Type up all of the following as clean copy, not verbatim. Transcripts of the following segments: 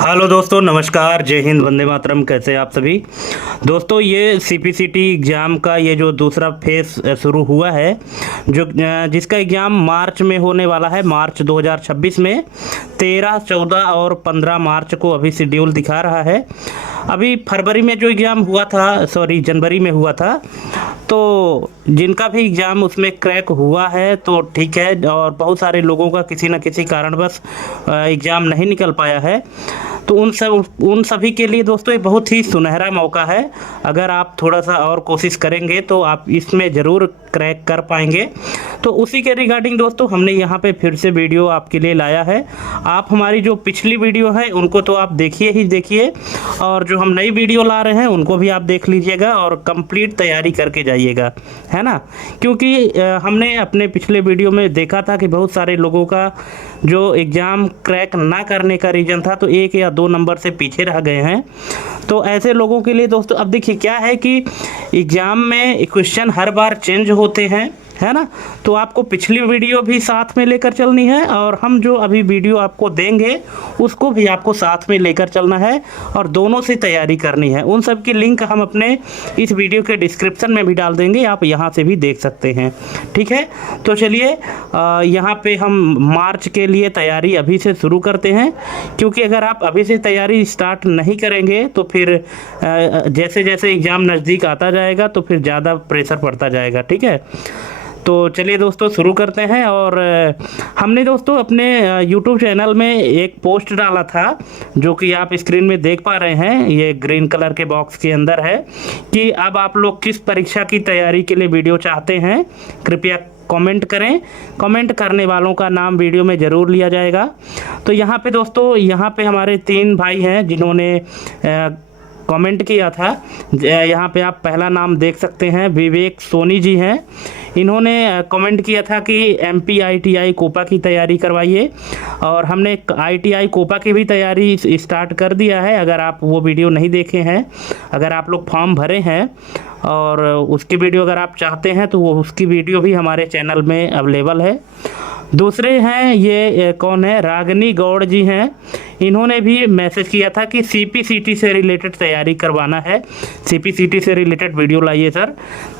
Hello दोस्तों, नमस्कार, जय हिंद, वंदे मातरम। कैसे आप सभी दोस्तों। ये सीपीसीटी एग्ज़ाम का ये जो दूसरा फेस शुरू हुआ है, जो जिसका एग्ज़ाम मार्च में होने वाला है, मार्च 2026 में 13, 14 और 15 मार्च को अभी शेड्यूल दिखा रहा है। अभी फरवरी में जो एग्ज़ाम हुआ था, सॉरी जनवरी में हुआ था, तो जिनका भी एग्ज़ाम उसमें क्रैक हुआ है तो ठीक है, और बहुत सारे लोगों का किसी न किसी कारणवश एग्ज़ाम नहीं निकल पाया है। तो उन सभी के लिए दोस्तों ये बहुत ही सुनहरा मौका है। अगर आप थोड़ा सा और कोशिश करेंगे तो आप इसमें ज़रूर क्रैक कर पाएंगे। तो उसी के रिगार्डिंग दोस्तों हमने यहाँ पे फिर से वीडियो आपके लिए लाया है। आप हमारी जो पिछली वीडियो है उनको तो आप देखिए ही देखिए, और जो हम नई वीडियो ला रहे हैं उनको भी आप देख लीजिएगा और कंप्लीट तैयारी करके जाइएगा, है ना। क्योंकि हमने अपने पिछले वीडियो में देखा था कि बहुत सारे लोगों का जो एग्ज़ाम क्रैक ना करने का रीज़न था, तो 1 या 2 नंबर से पीछे रह गए हैं। तो ऐसे लोगों के लिए दोस्तों अब देखिए क्या है कि एग्ज़ाम में क्वेश्चन हर बार चेंज होते हैं, है ना। तो आपको पिछली वीडियो भी साथ में लेकर चलनी है, और हम जो अभी वीडियो आपको देंगे उसको भी आपको साथ में लेकर चलना है, और दोनों से तैयारी करनी है। उन सब की लिंक हम अपने इस वीडियो के डिस्क्रिप्शन में भी डाल देंगे, आप यहाँ से भी देख सकते हैं, ठीक है। तो चलिए यहाँ पे हम मार्च के लिए तैयारी अभी से शुरू करते हैं, क्योंकि अगर आप अभी से तैयारी स्टार्ट नहीं करेंगे तो फिर जैसे जैसे एग्ज़ाम नज़दीक आता जाएगा तो फिर ज़्यादा प्रेशर पड़ता जाएगा, ठीक है। तो चलिए दोस्तों शुरू करते हैं। और हमने दोस्तों अपने YouTube चैनल में एक पोस्ट डाला था, जो कि आप स्क्रीन में देख पा रहे हैं, ये ग्रीन कलर के बॉक्स के अंदर है, कि अब आप लोग किस परीक्षा की तैयारी के लिए वीडियो चाहते हैं, कृपया कमेंट करें। कमेंट करने वालों का नाम वीडियो में ज़रूर लिया जाएगा। तो यहाँ पे दोस्तों, यहाँ पे हमारे 3 भाई हैं जिन्होंने कमेंट किया था। यहाँ पे आप पहला नाम देख सकते हैं, विवेक सोनी जी हैं। इन्होंने कमेंट किया था कि MP ITI कोपा की तैयारी करवाइए, और हमने ITI कोपा की भी तैयारी स्टार्ट कर दिया है। अगर आप वो वीडियो नहीं देखे हैं, अगर आप लोग फॉर्म भरे हैं और उसकी वीडियो अगर आप चाहते हैं, तो वो उसकी वीडियो भी हमारे चैनल में अवेलेबल है। दूसरे हैं ये कौन है, रागनी गौड़ जी हैं। इन्होंने भी मैसेज किया था कि CPCT से रिलेटेड तैयारी करवाना है, CPCT से रिलेटेड वीडियो लाइए सर।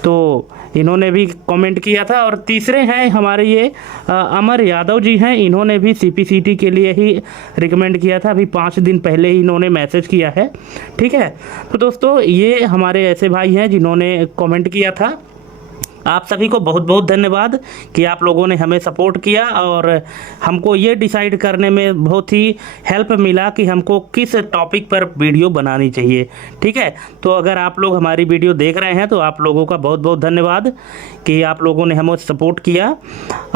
तो इन्होंने भी कमेंट किया था। और तीसरे हैं हमारे ये अमर यादव जी हैं। इन्होंने भी CPCT के लिए ही रिकमेंड किया था, अभी 5 दिन पहले ही इन्होंने मैसेज किया है, ठीक है। तो दोस्तों ये हमारे ऐसे भाई हैं जिन्होंने कमेंट किया था। आप सभी को बहुत बहुत धन्यवाद कि आप लोगों ने हमें सपोर्ट किया, और हमको ये डिसाइड करने में बहुत ही हेल्प मिला कि हमको किस टॉपिक पर वीडियो बनानी चाहिए, ठीक है। तो अगर आप लोग हमारी वीडियो देख रहे हैं तो आप लोगों का बहुत बहुत धन्यवाद कि आप लोगों ने हमें सपोर्ट किया।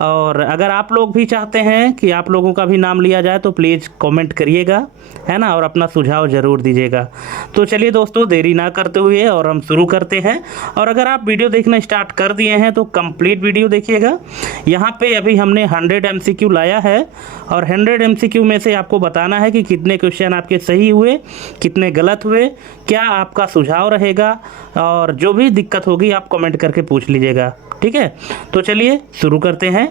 और अगर आप लोग भी चाहते हैं कि आप लोगों का भी नाम लिया जाए तो प्लीज़ कमेंट करिएगा, है ना, और अपना सुझाव ज़रूर दीजिएगा। तो चलिए दोस्तों देरी ना करते हुए और हम शुरू करते हैं। और अगर आप वीडियो देखना स्टार्ट कर दिए हैं तो कंप्लीट वीडियो देखिएगा। यहाँ पे अभी हमने 100 MCQ लाया है, और 100 MCQ में से आपको बताना है कि कितने क्वेश्चन आपके सही हुए, कितने गलत हुए, क्या आपका सुझाव रहेगा, और जो भी दिक्कत होगी आप कमेंट करके पूछ लीजिएगा, ठीक है। तो चलिए शुरू करते हैं।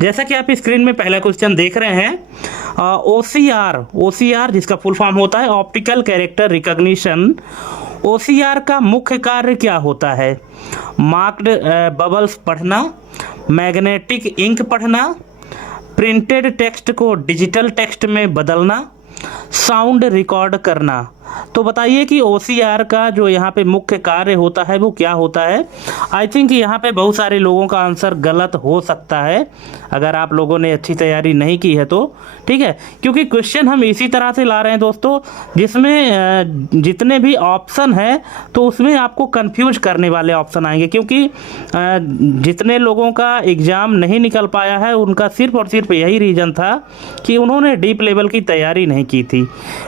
जैसा कि आप स्क्रीन में पहला क्वेश्चन देख रहे हैं, OCR जिसका फुल फॉर्म होता है ऑप्टिकल कैरेक्टर रिकॉग्निशन। OCR का मुख्य कार्य क्या होता है? मार्क्ड बबल्स पढ़ना, मैग्नेटिक इंक पढ़ना, प्रिंटेड टेक्स्ट को डिजिटल टेक्स्ट में बदलना, साउंड रिकॉर्ड करना। तो बताइए कि OCR का जो यहाँ पे मुख्य कार्य होता है वो क्या होता है। आई थिंक यहाँ पे बहुत सारे लोगों का आंसर गलत हो सकता है, अगर आप लोगों ने अच्छी तैयारी नहीं की है तो, ठीक है। क्योंकि क्वेश्चन हम इसी तरह से ला रहे हैं दोस्तों, जिसमें जितने भी ऑप्शन है तो उसमें आपको कंफ्यूज करने वाले ऑप्शन आएंगे। क्योंकि जितने लोगों का एग्ज़ाम नहीं निकल पाया है उनका सिर्फ और सिर्फ यही रीज़न था कि उन्होंने डीप लेवल की तैयारी नहीं की थी।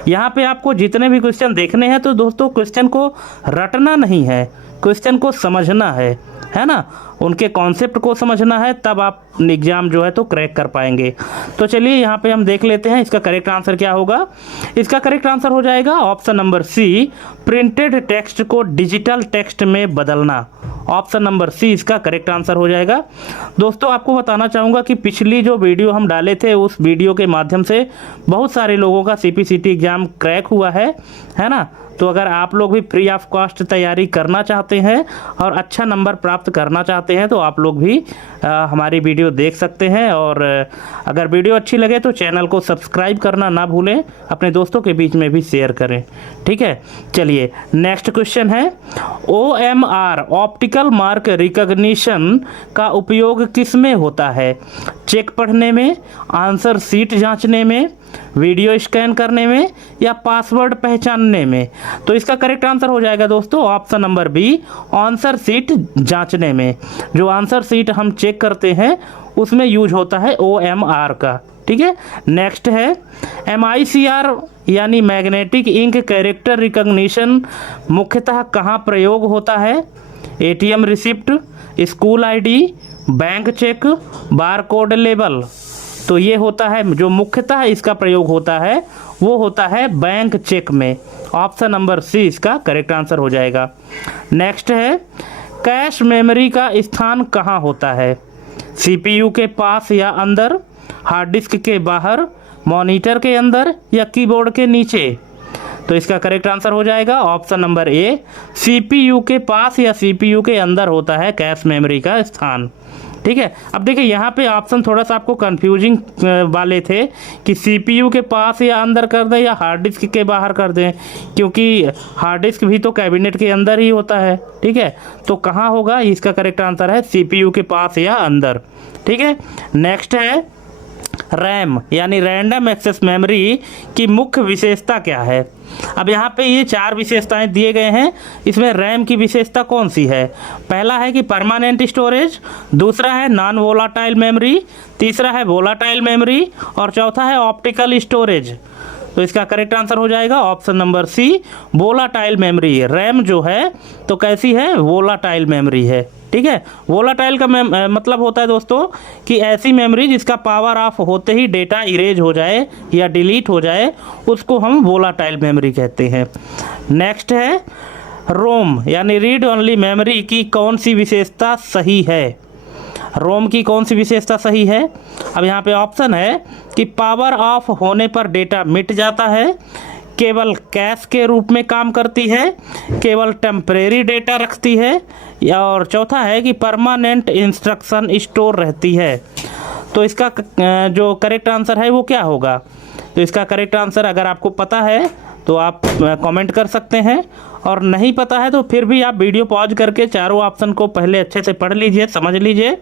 यहाँ पे आपको जितने भी क्वेश्चन देखने हैं तो दोस्तों क्वेश्चन को रटना नहीं है, क्वेश्चन को समझना है ना, उनके कॉन्सेप्ट को समझना है, तब आप एग्ज़ाम जो है तो क्रैक कर पाएंगे। तो चलिए यहाँ पे हम देख लेते हैं इसका करेक्ट आंसर क्या होगा। इसका करेक्ट आंसर हो जाएगा option number C, printed text को डिजिटल टेक्स्ट में बदलना। ऑप्शन नंबर सी इसका करेक्ट आंसर हो जाएगा। दोस्तों आपको बताना चाहूँगा कि पिछली जो वीडियो हम डाले थे उस वीडियो के माध्यम से बहुत सारे लोगों का CPCT एग्ज़ाम क्रैक हुआ है ना। तो अगर आप लोग भी फ्री ऑफ कॉस्ट तैयारी करना चाहते हैं और अच्छा नंबर प्राप्त करना चाहते हैं तो आप लोग भी हमारी वीडियो देख सकते हैं। और अगर वीडियो अच्छी लगे तो चैनल को सब्सक्राइब करना ना भूलें, अपने दोस्तों के बीच में भी शेयर करें। ठीक है, चलिए नेक्स्ट क्वेश्चन है, OMR ऑप्टिकल मार्क रिकॉग्निशन का उपयोग किस में होता है? चेक पढ़ने में, आंसर शीट जांचने में, वीडियो स्कैन करने में या पासवर्ड पहचानने में? तो इसका करेक्ट आंसर हो जाएगा दोस्तों option number B, answer sheet जांचने में। जो आंसर शीट हम चेक करते हैं उसमें यूज होता है OMR का। ठीक है, नेक्स्ट है MICR यानी मैग्नेटिक इंक कैरेक्टर रिकॉग्निशन मुख्यतः कहाँ प्रयोग होता है? ATM receipt, school ID, bank cheque, barcode label? तो ये होता है जो मुख्यतः इसका प्रयोग होता है वो होता है बैंक चेक में। ऑप्शन नंबर सी इसका करेक्ट आंसर हो जाएगा। नेक्स्ट है, कैश मेमोरी का स्थान कहाँ होता है? CPU के पास या अंदर, हार्ड डिस्क के बाहर, मॉनिटर के अंदर या कीबोर्ड के नीचे? तो इसका करेक्ट आंसर हो जाएगा ऑप्शन नंबर ए, CPU के पास या CPU के अंदर होता है कैश मेमोरी का स्थान। ठीक है, अब देखिए यहाँ पे ऑप्शन थोड़ा सा आपको कंफ्यूजिंग वाले थे कि CPU के पास या अंदर कर दें या हार्ड डिस्क के बाहर कर दें, क्योंकि हार्ड डिस्क भी तो कैबिनेट के अंदर ही होता है। ठीक है, तो कहाँ होगा? इसका करेक्ट आंसर है CPU के पास या अंदर। ठीक है, नेक्स्ट है रैम यानी रैंडम एक्सेस मेमोरी की मुख्य विशेषता क्या है? अब यहाँ पे ये 4 विशेषताएं दिए गए हैं, इसमें रैम की विशेषता कौन सी है? पहला है कि परमानेंट स्टोरेज, दूसरा है नॉन वोलाटाइल मेमोरी, तीसरा है वोलाटाइल मेमोरी और चौथा है ऑप्टिकल स्टोरेज। तो इसका करेक्ट आंसर हो जाएगा option number C, volatile memory. RAM जो है तो कैसी है? वोलाटाइल मेमोरी है। ठीक है, वोलाटाइल का मतलब होता है दोस्तों कि ऐसी मेमोरी जिसका पावर ऑफ होते ही डेटा इरेज हो जाए या डिलीट हो जाए, उसको हम वोलाटाइल मेमोरी कहते हैं। नेक्स्ट है रोम यानी रीड ओनली मेमोरी की कौन सी विशेषता सही है? रोम की कौन सी विशेषता सही है? अब यहाँ पे ऑप्शन है कि पावर ऑफ होने पर डेटा मिट जाता है, केवल कैश के रूप में काम करती है, केवल टेम्परेरी डेटा रखती है, या और चौथा है कि परमानेंट इंस्ट्रक्शन स्टोर रहती है। तो इसका जो करेक्ट आंसर है वो क्या होगा? तो इसका करेक्ट आंसर अगर आपको पता है तो आप कमेंट कर सकते हैं, और नहीं पता है तो फिर भी आप वीडियो पॉज करके चारों ऑप्शन को पहले अच्छे से पढ़ लीजिए, समझ लीजिए,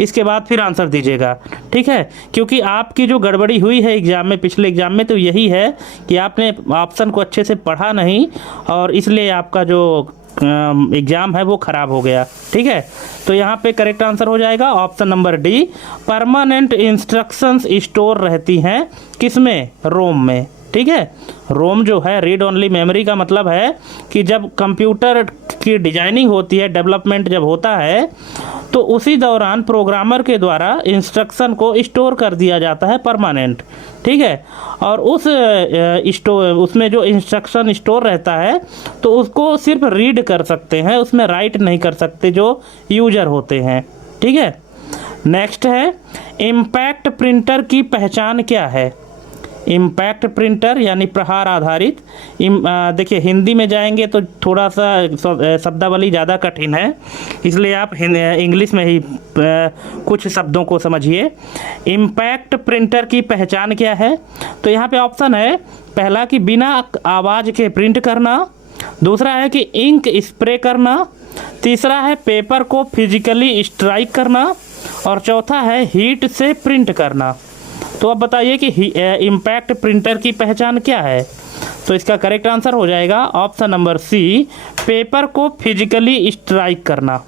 इसके बाद फिर आंसर दीजिएगा। ठीक है, क्योंकि आपकी जो गड़बड़ी हुई है एग्ज़ाम में, पिछले एग्ज़ाम में, तो यही है कि आपने ऑप्शन को अच्छे से पढ़ा नहीं और इसलिए आपका जो एग्ज़ाम है वो ख़राब हो गया। ठीक है, तो यहाँ पे करेक्ट आंसर हो जाएगा option number D, permanent instructions store रहती हैं किसमें? रोम में। ठीक है, रोम जो है रीड ओनली मेमोरी का मतलब है कि जब कंप्यूटर की डिजाइनिंग होती है, डेवलपमेंट जब होता है, तो उसी दौरान प्रोग्रामर के द्वारा इंस्ट्रक्शन को स्टोर कर दिया जाता है परमानेंट। ठीक है, और उसमें जो इंस्ट्रक्शन स्टोर रहता है तो उसको सिर्फ रीड कर सकते हैं, उसमें राइट नहीं कर सकते जो यूजर होते हैं। ठीक है, नेक्स्ट है इम्पैक्ट प्रिंटर की पहचान क्या है? इम्पैक्ट प्रिंटर यानी प्रहार आधारित। देखिए हिंदी में जाएंगे तो थोड़ा सा शब्दावली ज़्यादा कठिन है, इसलिए आप इंग्लिश में ही कुछ शब्दों को समझिए। इम्पैक्ट प्रिंटर की पहचान क्या है? तो यहाँ पे ऑप्शन है, पहला कि बिना आवाज़ के प्रिंट करना, दूसरा है कि इंक स्प्रे करना, तीसरा है पेपर को फिजिकली स्ट्राइक करना और चौथा है हीट से प्रिंट करना। तो अब बताइए कि इम्पैक्ट प्रिंटर की पहचान क्या है? तो इसका करेक्ट आंसर हो जाएगा ऑप्शन नंबर सी, पेपर को फिजिकली स्ट्राइक करना।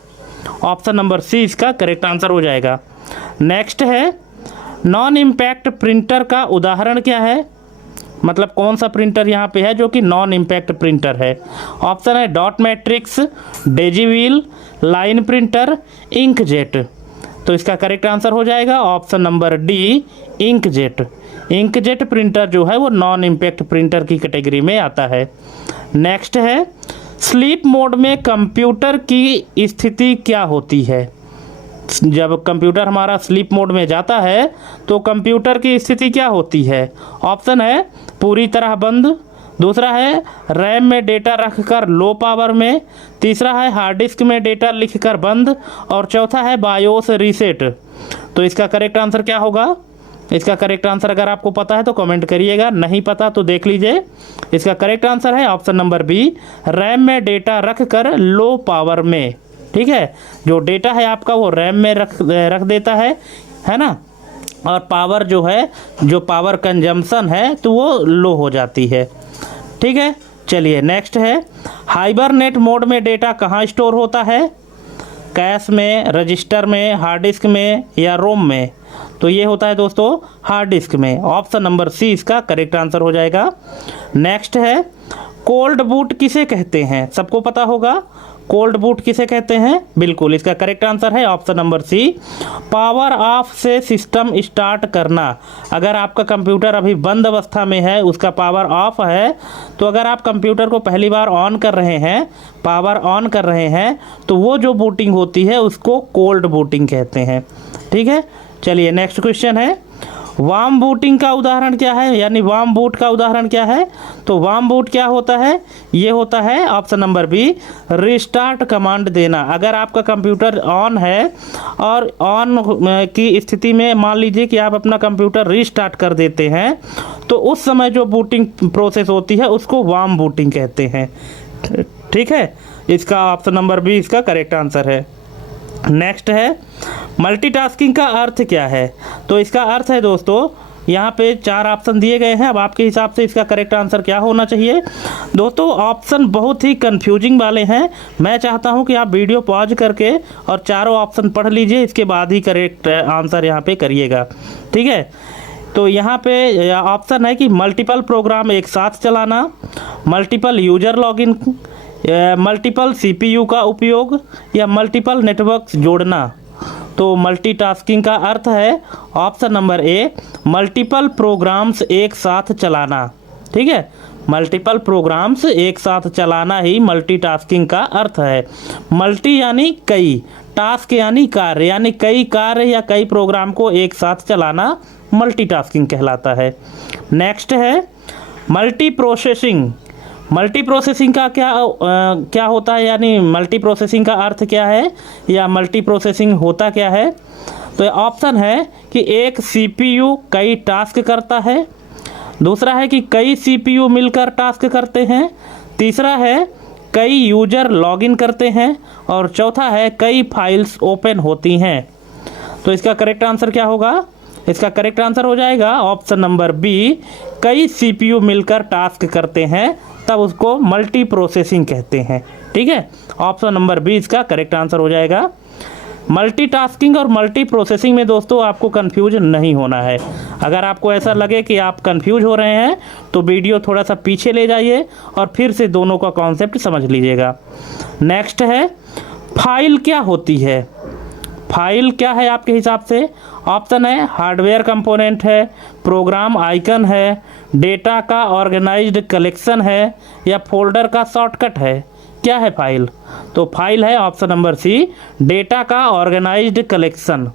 ऑप्शन नंबर सी इसका करेक्ट आंसर हो जाएगा। नेक्स्ट है नॉन इम्पैक्ट प्रिंटर का उदाहरण क्या है? मतलब कौन सा प्रिंटर यहाँ पे है जो कि नॉन इम्पैक्ट प्रिंटर है? ऑप्शन है dot matrix, daisywheel, line printer, inkjet. तो इसका करेक्ट आंसर हो जाएगा option number D, inkjet. Inkjet printer जो है वो नॉन इम्पैक्ट प्रिंटर की कैटेगरी में आता है। नेक्स्ट है स्लीप मोड में कंप्यूटर की स्थिति क्या होती है? जब कंप्यूटर हमारा स्लीप मोड में जाता है तो कंप्यूटर की स्थिति क्या होती है? ऑप्शन है पूरी तरह बंद, दूसरा है रैम में डेटा रखकर लो पावर में, तीसरा है हार्ड डिस्क में डेटा लिखकर बंद, और चौथा है बायोस रीसेट। तो इसका करेक्ट आंसर क्या होगा? इसका करेक्ट आंसर अगर आपको पता है तो कमेंट करिएगा, नहीं पता तो देख लीजिए। इसका करेक्ट आंसर है ऑप्शन नंबर बी, रैम में डेटा रख कर लो पावर में। ठीक है, जो डेटा है आपका वो रैम में रख देता है ना, और पावर जो है, जो पावर कंजम्पशन है तो वो लो हो जाती है। ठीक है, चलिए नेक्स्ट है, हाइबरनेट मोड में डेटा कहाँ स्टोर होता है? कैश में, रजिस्टर में, हार्ड डिस्क में या रोम में? तो ये होता है दोस्तों हार्ड डिस्क में। ऑप्शन नंबर सी इसका करेक्ट आंसर हो जाएगा। नेक्स्ट है, कोल्ड बूट किसे कहते हैं? सबको पता होगा कोल्ड बूट किसे कहते हैं? बिल्कुल, इसका करेक्ट आंसर है option number C, power off से सिस्टम स्टार्ट करना। अगर आपका कंप्यूटर अभी बंद अवस्था में है, उसका पावर ऑफ है, तो अगर आप कंप्यूटर को पहली बार ऑन कर रहे हैं, पावर ऑन कर रहे हैं, तो वो जो बूटिंग होती है उसको कोल्ड बूटिंग कहते हैं। ठीक है, चलिए नेक्स्ट क्वेश्चन है, वार्म बूटिंग का उदाहरण क्या है? यानी वार्म बूट का उदाहरण क्या है? तो वार्म बूट क्या होता है? ये होता है option number B, restart command देना। अगर आपका कंप्यूटर ऑन है और ऑन की स्थिति में मान लीजिए कि आप अपना कंप्यूटर रिस्टार्ट कर देते हैं, तो उस समय जो बूटिंग प्रोसेस होती है उसको वार्म बूटिंग कहते हैं। ठीक है, इसका ऑप्शन नंबर बी इसका करेक्ट आंसर है। नेक्स्ट है, मल्टीटास्किंग का अर्थ क्या है? तो इसका अर्थ है दोस्तों, यहाँ पे 4 ऑप्शन दिए गए हैं। अब आपके हिसाब से इसका करेक्ट आंसर क्या होना चाहिए? दोस्तों ऑप्शन बहुत ही कंफ्यूजिंग वाले हैं। मैं चाहता हूँ कि आप वीडियो पॉज करके और चारों ऑप्शन पढ़ लीजिए, इसके बाद ही करेक्ट आंसर यहाँ पे करिएगा। ठीक है, तो यहाँ पे ऑप्शन है कि मल्टीपल प्रोग्राम एक साथ चलाना, multiple user login, multiple CPU का उपयोग या मल्टीपल नेटवर्क्स जोड़ना। तो मल्टीटास्किंग का अर्थ है option number A, multiple programs एक साथ चलाना। ठीक है, मल्टीपल प्रोग्राम्स एक साथ चलाना ही मल्टीटास्किंग का अर्थ है। मल्टी यानी कई, टास्क यानी कार्य, यानी कई कार्य या कई प्रोग्राम को एक साथ चलाना मल्टीटास्किंग कहलाता है। नेक्स्ट है, मल्टी प्रोसेसिंग। मल्टी प्रोसेसिंग का क्या होता है? यानी मल्टी प्रोसेसिंग का अर्थ क्या है या मल्टी प्रोसेसिंग होता क्या है? तो ऑप्शन है कि एक सीपीयू कई टास्क करता है, दूसरा है कि कई सीपीयू मिलकर टास्क करते हैं, तीसरा है कई यूजर लॉगिन करते हैं, और चौथा है कई फाइल्स ओपन होती हैं। तो इसका करेक्ट आंसर क्या होगा? इसका करेक्ट आंसर हो जाएगा ऑप्शन नंबर बी, कई सीपीयू मिलकर टास्क करते हैं तब उसको मल्टी प्रोसेसिंग कहते हैं। ठीक है, ऑप्शन नंबर बी इसका करेक्ट आंसर हो जाएगा। मल्टीटास्किंग और मल्टी प्रोसेसिंग में दोस्तों आपको कंफ्यूज नहीं होना है। अगर आपको ऐसा लगे कि आप कंफ्यूज हो रहे हैं तो वीडियो थोड़ा सा पीछे ले जाइए और फिर से दोनों का कॉन्सेप्ट समझ लीजिएगा। नेक्स्ट है, फाइल क्या होती है? फाइल क्या है आपके हिसाब से? ऑप्शन है हार्डवेयर कंपोनेंट है, प्रोग्राम आइकन है, डेटा का ऑर्गेनाइज्ड कलेक्शन है या फोल्डर का शॉर्टकट है। क्या है फाइल? तो फाइल है ऑप्शन नंबर सी, डेटा का ऑर्गेनाइज्ड कलेक्शन।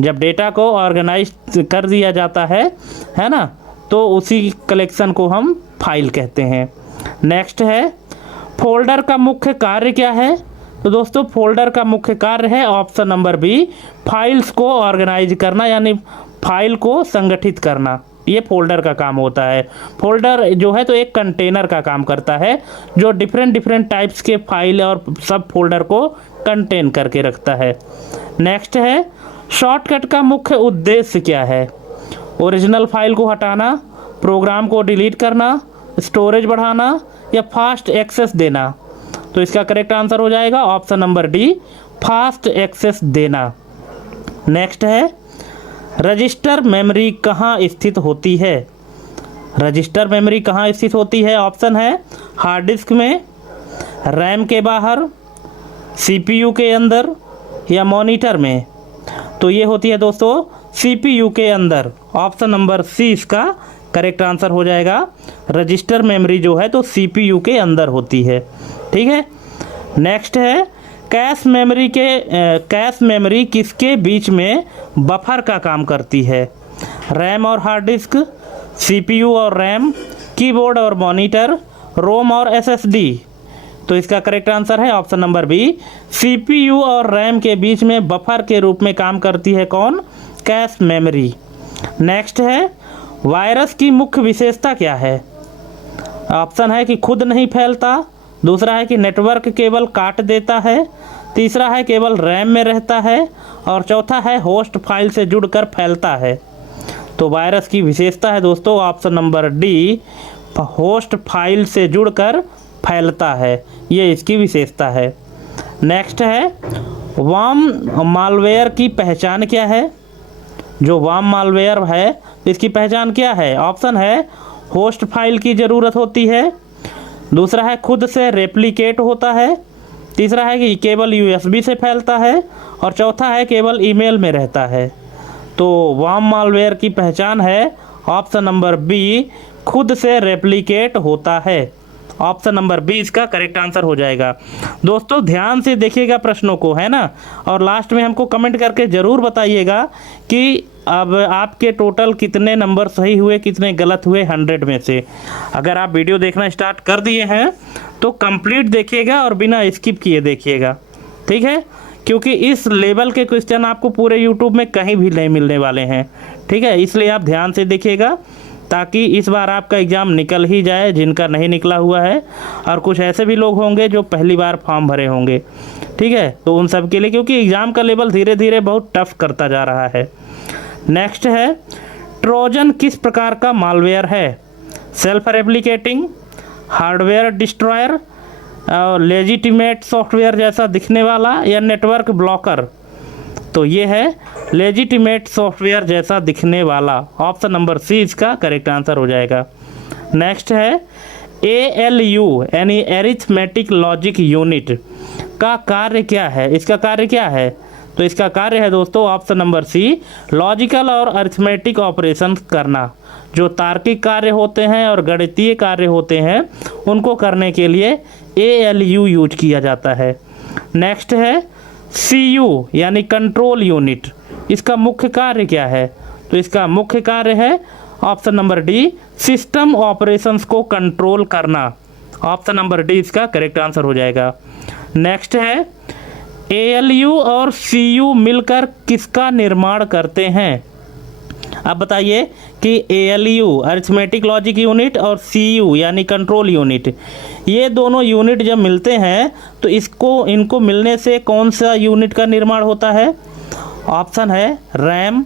जब डेटा को ऑर्गेनाइज कर दिया जाता है ना, तो उसी कलेक्शन को हम फाइल कहते हैं। नेक्स्ट है, फोल्डर का मुख्य कार्य क्या है? तो दोस्तों फोल्डर का मुख्य कार्य है ऑप्शन नंबर बी, फाइल्स को ऑर्गेनाइज करना, यानी फाइल को संगठित करना। ये फोल्डर का काम होता है। फोल्डर जो है तो एक कंटेनर का काम करता है जो डिफरेंट टाइप्स के फाइल और सब फोल्डर को कंटेन करके रखता है। नेक्स्ट है, शॉर्टकट का मुख्य उद्देश्य क्या है? ओरिजिनल फाइल को हटाना, प्रोग्राम को डिलीट करना, स्टोरेज बढ़ाना या फास्ट एक्सेस देना। तो इसका करेक्ट आंसर हो जाएगा option number D, fast access देना। नेक्स्ट है, रजिस्टर मेमोरी कहाँ स्थित होती है? रजिस्टर मेमोरी कहाँ स्थित होती है? ऑप्शन है हार्ड डिस्क में, रैम के बाहर, सीपीयू के अंदर या मॉनिटर में। तो ये होती है दोस्तों सीपीयू के अंदर। ऑप्शन नंबर सी इसका करेक्ट आंसर हो जाएगा। रजिस्टर मेमोरी जो है तो सीपीयू के अंदर होती है। ठीक है। नेक्स्ट है कैश मेमोरी किसके बीच में बफर का काम करती है? रैम और हार्ड डिस्क, सीपीयू और रैम, कीबोर्ड और मॉनिटर, रोम और एसएसडी। तो इसका करेक्ट आंसर है ऑप्शन नंबर बी, सीपीयू और रैम के बीच में बफर के रूप में काम करती है कौन? Cache memory. नेक्स्ट है वायरस की मुख्य विशेषता क्या है? ऑप्शन है कि खुद नहीं फैलता, दूसरा है कि नेटवर्क केवल काट देता है, तीसरा है केवल रैम में रहता है, और चौथा है होस्ट फाइल से जुड़कर फैलता है। तो वायरस की विशेषता है दोस्तों option number D, host file से जुड़कर फैलता है, ये इसकी विशेषता है। नेक्स्ट है वार्म मालवेयर की पहचान क्या है? जो वार्म मालवेयर है इसकी पहचान क्या है? ऑप्शन है होस्ट फाइल की ज़रूरत होती है, दूसरा है खुद से रेप्लिकेट होता है, तीसरा है कि केवल यूएसबी से फैलता है, और चौथा है केवल ईमेल में रहता है। तो वार्म मालवेयर की पहचान है ऑप्शन नंबर बी, खुद से रेप्लिकेट होता है। ऑप्शन नंबर बी इसका करेक्ट आंसर हो जाएगा। दोस्तों ध्यान से देखिएगा प्रश्नों को, है ना, और लास्ट में हमको कमेंट करके ज़रूर बताइएगा कि अब आपके टोटल कितने नंबर सही हुए, कितने गलत हुए 100 में से। अगर आप वीडियो देखना स्टार्ट कर दिए हैं तो कंप्लीट देखिएगा और बिना स्किप किए देखिएगा, ठीक है, क्योंकि इस लेवल के क्वेश्चन आपको पूरे यूट्यूब में कहीं भी नहीं मिलने वाले हैं, ठीक है। इसलिए आप ध्यान से देखिएगा ताकि इस बार आपका एग्ज़ाम निकल ही जाए जिनका नहीं निकला हुआ है, और कुछ ऐसे भी लोग होंगे जो पहली बार फॉर्म भरे होंगे, ठीक है, तो उन सब के लिए, क्योंकि एग्ज़ाम का लेवल धीरे धीरे बहुत टफ करता जा रहा है। नेक्स्ट है ट्रोजन किस प्रकार का मालवेयर है? Self replicating, hardware destroyer, legitimate software जैसा दिखने वाला, या नेटवर्क ब्लॉकर? तो ये है लेजिटिमेट सॉफ्टवेयर जैसा दिखने वाला, ऑप्शन नंबर सी इसका करेक्ट आंसर हो जाएगा। नेक्स्ट है ALU यानी एरिथमेटिक लॉजिक यूनिट का कार्य क्या है? इसका कार्य क्या है? तो इसका कार्य है दोस्तों ऑप्शन नंबर सी, लॉजिकल और अरिथमेटिक ऑपरेशन करना। जो तार्किक कार्य होते हैं और गणितीय कार्य होते हैं उनको करने के लिए ALU यूज किया जाता है। नेक्स्ट है CU यानी कंट्रोल यूनिट, इसका मुख्य कार्य क्या है? तो इसका मुख्य कार्य है option number D, system operations को कंट्रोल करना। ऑप्शन नंबर डी इसका करेक्ट आंसर हो जाएगा। नेक्स्ट है ALU और CU मिलकर किसका निर्माण करते हैं? अब बताइए कि ALU अरिथमेटिक लॉजिक यूनिट और CU यानी कंट्रोल यूनिट, ये दोनों यूनिट जब मिलते हैं तो इनको मिलने से कौन सा यूनिट का निर्माण होता है? ऑप्शन है रैम,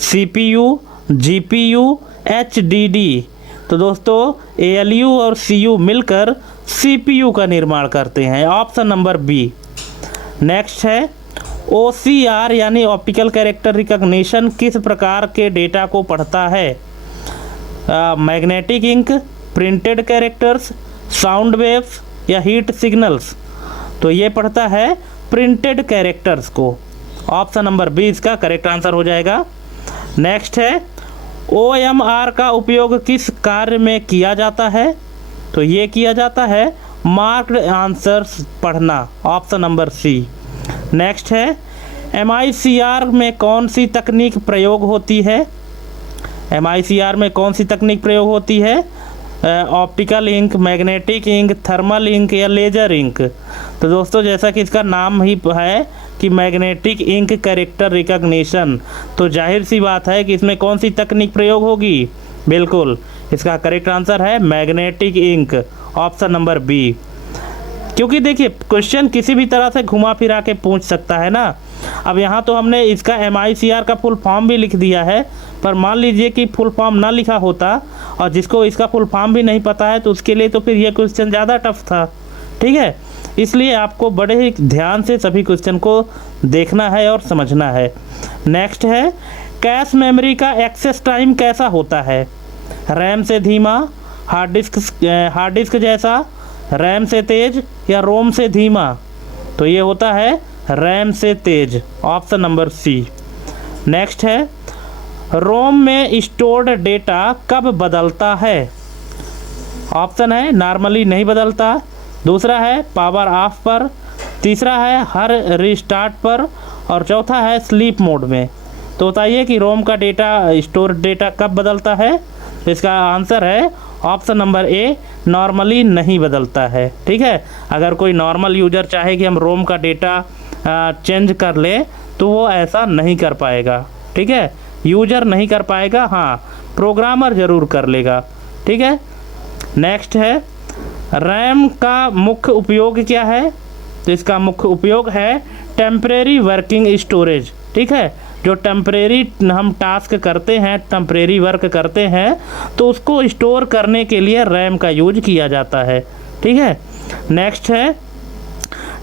CPU, GPU, HDD। तो दोस्तों ALU और CU मिलकर CPU का निर्माण करते हैं, ऑप्शन नंबर बी। नेक्स्ट है OCR यानी ऑप्टिकल कैरेक्टर रिकॉग्निशन किस प्रकार के डेटा को पढ़ता है? Magnetic ink, printed characters, sound waves, या हीट सिग्नल्स? तो ये पढ़ता है प्रिंटेड कैरेक्टर्स को, ऑप्शन नंबर बी इसका करेक्ट आंसर हो जाएगा। नेक्स्ट है OMR का उपयोग किस कार्य में किया जाता है? तो ये किया जाता है मार्क्ड आंसर्स पढ़ना, ऑप्शन नंबर सी। नेक्स्ट है MICR में कौन सी तकनीक प्रयोग होती है? MICR में कौन सी तकनीक प्रयोग होती है? Optical ink, magnetic ink, thermal ink, या लेजर इंक? तो दोस्तों जैसा कि इसका नाम ही है कि मैग्नेटिक इंक कैरेक्टर रिकॉग्निशन, तो जाहिर सी बात है कि इसमें कौन सी तकनीक प्रयोग होगी? बिल्कुल इसका करेक्ट आंसर है magnetic ink, option number B. क्योंकि देखिए क्वेश्चन किसी भी तरह से घुमा फिरा के पूछ सकता है ना। अब यहाँ तो हमने इसका MICR का फुल फॉर्म भी लिख दिया है, पर मान लीजिए कि फुल फॉर्म ना लिखा होता और जिसको इसका फुल फॉर्म भी नहीं पता है तो उसके लिए तो फिर ये क्वेश्चन ज़्यादा टफ था, ठीक है। इसलिए आपको बड़े ही ध्यान से सभी क्वेश्चन को देखना है और समझना है। नेक्स्ट है कैश मेमोरी का एक्सेस टाइम कैसा होता है? रैम से धीमा, हार्ड डिस्क जैसा, रैम से तेज, या रोम से धीमा? तो ये होता है रैम से तेज, ऑप्शन नंबर सी। नेक्स्ट है रोम में स्टोर्ड डेटा कब बदलता है? ऑप्शन है नॉर्मली नहीं बदलता, दूसरा है पावर ऑफ पर, तीसरा है हर रीस्टार्ट पर, और चौथा है स्लीप मोड में। तो बताइए कि रोम का डेटा, स्टोर डेटा कब बदलता है? तो इसका आंसर है ऑप्शन नंबर ए, नॉर्मली नहीं बदलता है। ठीक है, अगर कोई नॉर्मल यूजर चाहे कि हम रोम का डेटा चेंज कर ले तो वो ऐसा नहीं कर पाएगा। ठीक है, यूजर नहीं कर पाएगा, हाँ प्रोग्रामर ज़रूर कर लेगा। ठीक है, नेक्स्ट है रैम का मुख्य उपयोग क्या है? तो इसका मुख्य उपयोग है टेम्परेरी वर्किंग स्टोरेज। ठीक है, जो टेम्परेरी हम टास्क करते हैं, टेम्परेरी वर्क करते हैं, तो उसको स्टोर करने के लिए रैम का यूज किया जाता है। ठीक है, नेक्स्ट है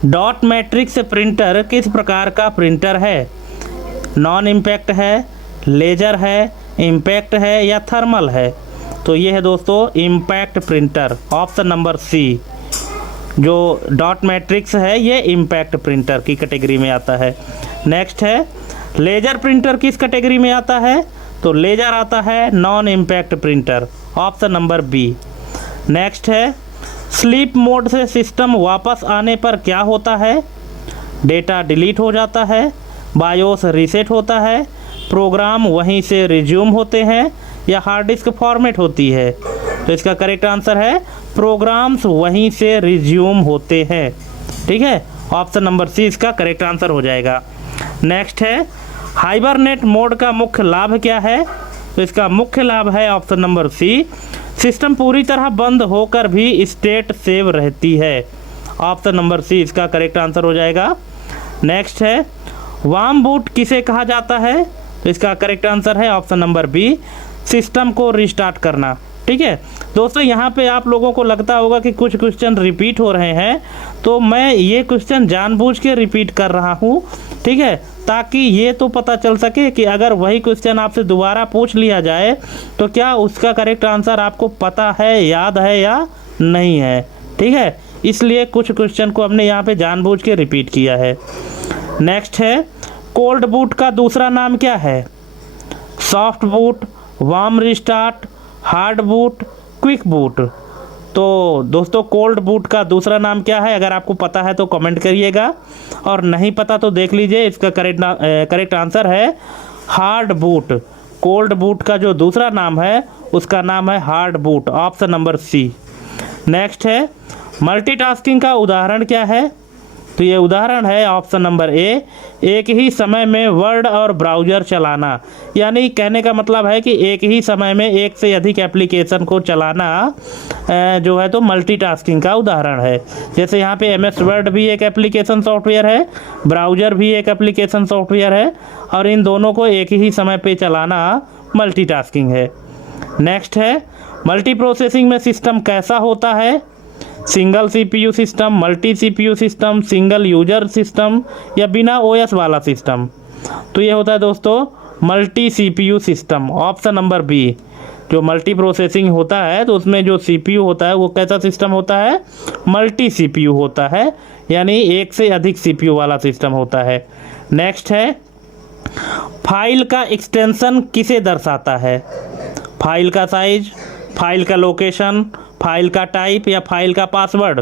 डॉट मैट्रिक्स प्रिंटर किस प्रकार का प्रिंटर है? नॉन इम्पैक्ट है, लेजर है, इम्पैक्ट है या थर्मल है? तो ये है दोस्तों impact printer, option number C. जो डॉट मैट्रिक्स है ये इम्पैक्ट प्रिंटर की कैटेगरी में आता है। नेक्स्ट है लेजर प्रिंटर किस कैटेगरी में आता है? तो लेजर आता है non impact printer, option number B. Next है स्लीप मोड से सिस्टम वापस आने पर क्या होता है? डेटा डिलीट हो जाता है, बायोस रीसेट होता है, प्रोग्राम वहीं से रिज्यूम होते हैं या हार्ड डिस्क फॉर्मेट होती है? तो इसका करेक्ट आंसर है प्रोग्राम्स वहीं से रिज्यूम होते हैं। ठीक है, ऑप्शन नंबर सी इसका करेक्ट आंसर हो जाएगा। नेक्स्ट है हाइबरनेट मोड का मुख्य लाभ क्या है? तो इसका मुख्य लाभ है ऑप्शन नंबर सी, सिस्टम पूरी तरह बंद होकर भी स्टेट सेव रहती है। ऑप्शन नंबर सी इसका करेक्ट आंसर हो जाएगा। नेक्स्ट है वार्म बूट किसे कहा जाता है? तो इसका करेक्ट आंसर है ऑप्शन नंबर बी, सिस्टम को रिस्टार्ट करना। ठीक है दोस्तों, यहाँ पे आप लोगों को लगता होगा कि कुछ क्वेश्चन रिपीट हो रहे हैं, तो मैं ये क्वेश्चन जानबूझ के रिपीट कर रहा हूँ। ठीक है, ताकि ये तो पता चल सके कि अगर वही क्वेश्चन आपसे दोबारा पूछ लिया जाए तो क्या उसका करेक्ट आंसर आपको पता है, याद है या नहीं है। ठीक है, इसलिए कुछ क्वेश्चन को हमने यहाँ पे जानबूझ के रिपीट किया है। नेक्स्ट है कोल्ड बूट का दूसरा नाम क्या है? Soft boot, warm restart, hard boot, quick boot. तो दोस्तों कोल्ड बूट का दूसरा नाम क्या है? अगर आपको पता है तो कमेंट करिएगा, और नहीं पता तो देख लीजिए, इसका करेक्ट आंसर है हार्ड बूट। कोल्ड बूट का जो दूसरा नाम है उसका नाम है hard boot, option number C. Next है मल्टीटास्किंग का उदाहरण क्या है? तो ये उदाहरण है ऑप्शन नंबर ए, एक ही समय में वर्ड और ब्राउज़र चलाना। यानी कहने का मतलब है कि एक ही समय में एक से अधिक एप्लीकेशन को चलाना जो है तो मल्टीटास्किंग का उदाहरण है। जैसे यहाँ पे MS वर्ड भी एक एप्लीकेशन सॉफ्टवेयर है, ब्राउज़र भी एक एप्लीकेशन सॉफ्टवेयर है, और इन दोनों को एक ही समय पे चलाना मल्टीटास्किंग है। नेक्स्ट है मल्टी प्रोसेसिंग में सिस्टम कैसा होता है? Single CPU system, multi CPU system, single user system या बिना OS वाला सिस्टम? तो ये होता है दोस्तों multi CPU system, option number B. जो मल्टी प्रोसेसिंग होता है तो उसमें जो CPU होता है वो कैसा सिस्टम होता है? मल्टी CPU होता है, यानी एक से अधिक CPU वाला सिस्टम होता है। नेक्स्ट है फाइल का एक्सटेंशन किसे दर्शाता है? फाइल का साइज, फाइल का लोकेशन, फाइल का टाइप या फाइल का पासवर्ड?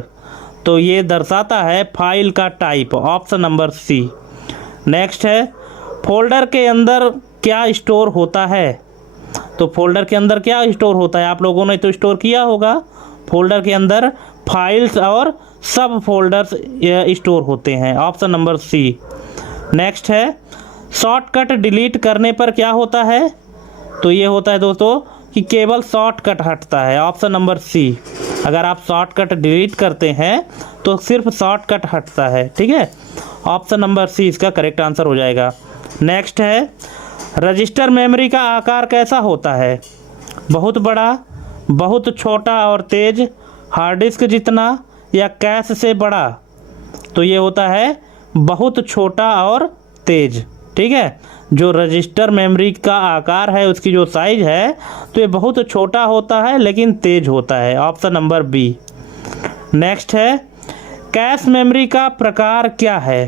तो ये दर्शाता है फाइल का type, option number C. Next है फोल्डर के अंदर क्या स्टोर होता है? तो फोल्डर के अंदर क्या स्टोर होता है? आप लोगों ने तो स्टोर किया होगा। फोल्डर के अंदर फाइल्स और सब फोल्डर्स स्टोर होते हैं, ऑप्शन नंबर सी। नेक्स्ट है शॉर्टकट डिलीट करने पर क्या होता है? तो ये होता है दोस्तों कि केवल शॉर्टकट हटता है, ऑप्शन नंबर सी। अगर आप शॉर्टकट डिलीट करते हैं तो सिर्फ शॉर्टकट हटता है। ठीक है, ऑप्शन नंबर सी इसका करेक्ट आंसर हो जाएगा। नेक्स्ट है रजिस्टर मेमोरी का आकार कैसा होता है? बहुत बड़ा, बहुत छोटा और तेज, हार्ड डिस्क जितना या कैश से बड़ा? तो ये होता है बहुत छोटा और तेज। ठीक है, जो रजिस्टर मेमोरी का आकार है, उसकी जो साइज है, तो ये बहुत छोटा होता है लेकिन तेज होता है, ऑप्शन नंबर बी। नेक्स्ट है कैश मेमोरी का प्रकार क्या है?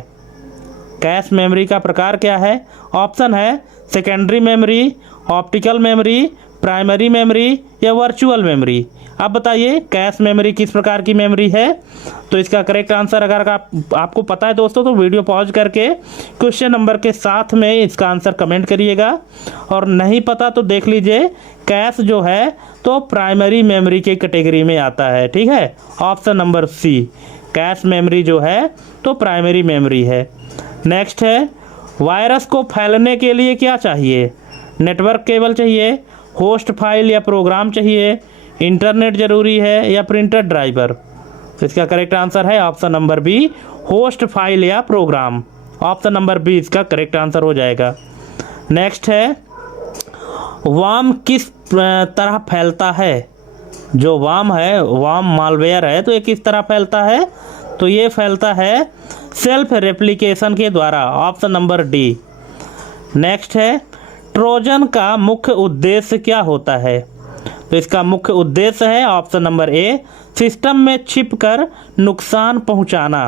कैश मेमोरी का प्रकार क्या है? ऑप्शन है secondary memory, optical memory, primary memory या वर्चुअल मेमोरी? अब बताइए कैश मेमोरी किस प्रकार की मेमोरी है। तो इसका करेक्ट आंसर अगर आपको पता है दोस्तों तो वीडियो पॉज करके क्वेश्चन नंबर के साथ में इसका आंसर कमेंट करिएगा, और नहीं पता तो देख लीजिए कैश जो है तो प्राइमरी मेमोरी के कैटेगरी में आता है। ठीक है, option number C, cache memory जो है तो प्राइमरी मेमोरी है। नेक्स्ट है, वायरस को फैलने के लिए क्या चाहिए? नेटवर्क केबल चाहिए, होस्ट फाइल या प्रोग्राम चाहिए, इंटरनेट ज़रूरी है या प्रिंटर ड्राइवर? तो इसका करेक्ट आंसर है option number B, host file या प्रोग्राम। ऑप्शन नंबर बी इसका करेक्ट आंसर हो जाएगा। नेक्स्ट है, वार्म किस तरह फैलता है? जो वार्म है, वार्म मालवेयर है, तो ये किस तरह फैलता है? तो ये फैलता है सेल्फ रेप्लिकेशन के द्वारा। Option number D. नेक्स्ट है, ट्रोजन का मुख्य उद्देश्य क्या होता है? तो इसका मुख्य उद्देश्य है ऑप्शन नंबर ए, सिस्टम में छिपकर नुकसान पहुंचाना।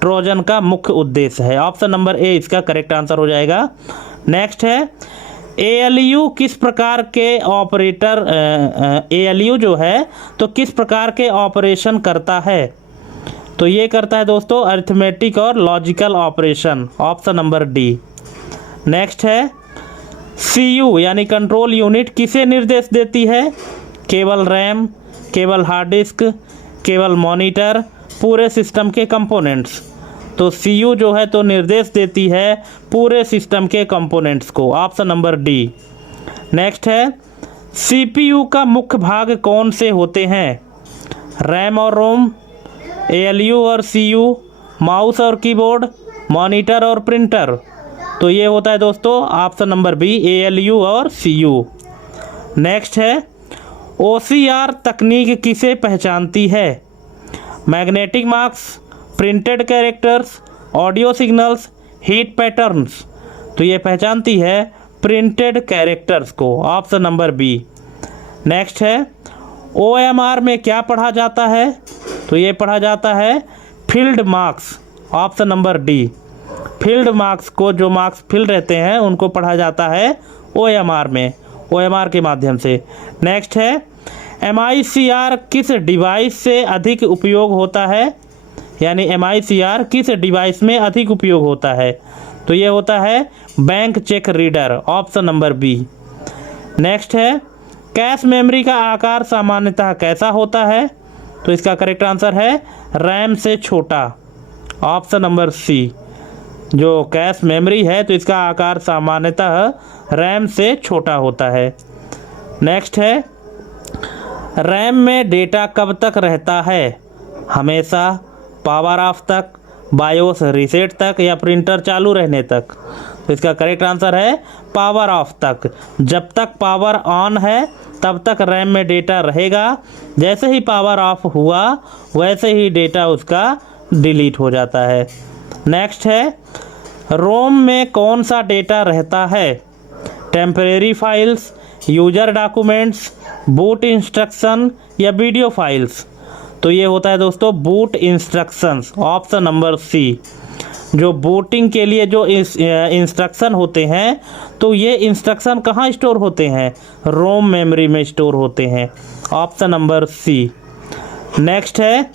ट्रोजन का मुख्य उद्देश्य है, ऑप्शन नंबर ए इसका करेक्ट आंसर हो जाएगा। नेक्स्ट है, एएलयू किस प्रकार के ऑपरेटर, एएलयू जो है तो किस प्रकार के ऑपरेशन करता है? तो ये करता है दोस्तों अरिथमेटिक और logical operation. Option number D. Next है, सीयू यानी कंट्रोल यूनिट किसे निर्देश देती है? केवल रैम, केवल हार्ड डिस्क, केवल मॉनिटर, पूरे सिस्टम के कंपोनेंट्स? तो सीयू जो है तो निर्देश देती है पूरे सिस्टम के कंपोनेंट्स को। Option number D. नेक्स्ट है, सीपीयू का मुख्य भाग कौन से होते हैं? रैम और रोम, एएलयू और सीयू, माउस और कीबोर्ड, मॉनिटर और प्रिंटर? तो ये होता है दोस्तों ऑप्शन नंबर बी, एएलयू और सीयू। नेक्स्ट है, ओसीआर तकनीक किसे पहचानती है? Magnetic marks, printed characters, audio signals, heat patterns? तो ये पहचानती है प्रिंटेड कैरेक्टर्स को। Option number B. नेक्स्ट है, ओएमआर में क्या पढ़ा जाता है? तो ये पढ़ा जाता है field marks. Option number D. Field marks को, जो मार्क्स फिल रहते हैं उनको पढ़ा जाता है ओएमआर में, ओएमआर के माध्यम से। नेक्स्ट है, एमआईसीआर किस डिवाइस से अधिक उपयोग होता है? यानी एमआईसीआर किस डिवाइस में अधिक उपयोग होता है? तो ये होता है bank cheque reader. Option number B. Next है, कैश मेमोरी का आकार सामान्यतः कैसा होता है? तो इसका करेक्ट आंसर है रैम से छोटा। Option number C. जो कैश मेमोरी है तो इसका आकार सामान्यतः रैम से छोटा होता है। नेक्स्ट है, रैम में डेटा कब तक रहता है? हमेशा, पावर ऑफ तक, बायोस रीसेट तक या प्रिंटर चालू रहने तक? तो इसका करेक्ट आंसर है पावर ऑफ तक। जब तक पावर ऑन है तब तक रैम में डेटा रहेगा, जैसे ही पावर ऑफ हुआ वैसे ही डेटा उसका डिलीट हो जाता है। नेक्स्ट है, रोम में कौन सा डेटा रहता है? Temporary files, user documents, boot instruction या वीडियो फाइल्स? तो ये होता है दोस्तों boot instructions. Option number C. जो बूटिंग के लिए जो इंस्ट्रक्शन होते हैं तो ये इंस्ट्रक्शन कहाँ स्टोर होते हैं? रोम मेमोरी में स्टोर होते हैं। Option number C. नेक्स्ट है,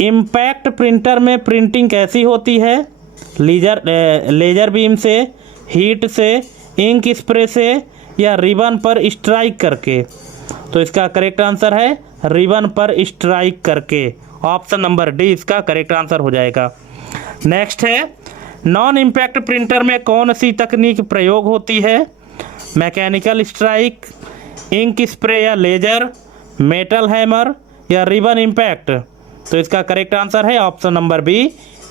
इम्पैक्ट प्रिंटर में प्रिंटिंग कैसी होती है? लेजर बीम से, हीट से, इंक स्प्रे से या रिबन पर स्ट्राइक करके? तो इसका करेक्ट आंसर है रिबन पर स्ट्राइक करके। ऑप्शन नंबर डी इसका करेक्ट आंसर हो जाएगा। नेक्स्ट है, नॉन इम्पैक्ट प्रिंटर में कौन सी तकनीक प्रयोग होती है? मैकेनिकल स्ट्राइक, इंक स्प्रे या लेजर, मेटल हैमर या रिबन इम्पैक्ट? तो इसका करेक्ट आंसर है option number B,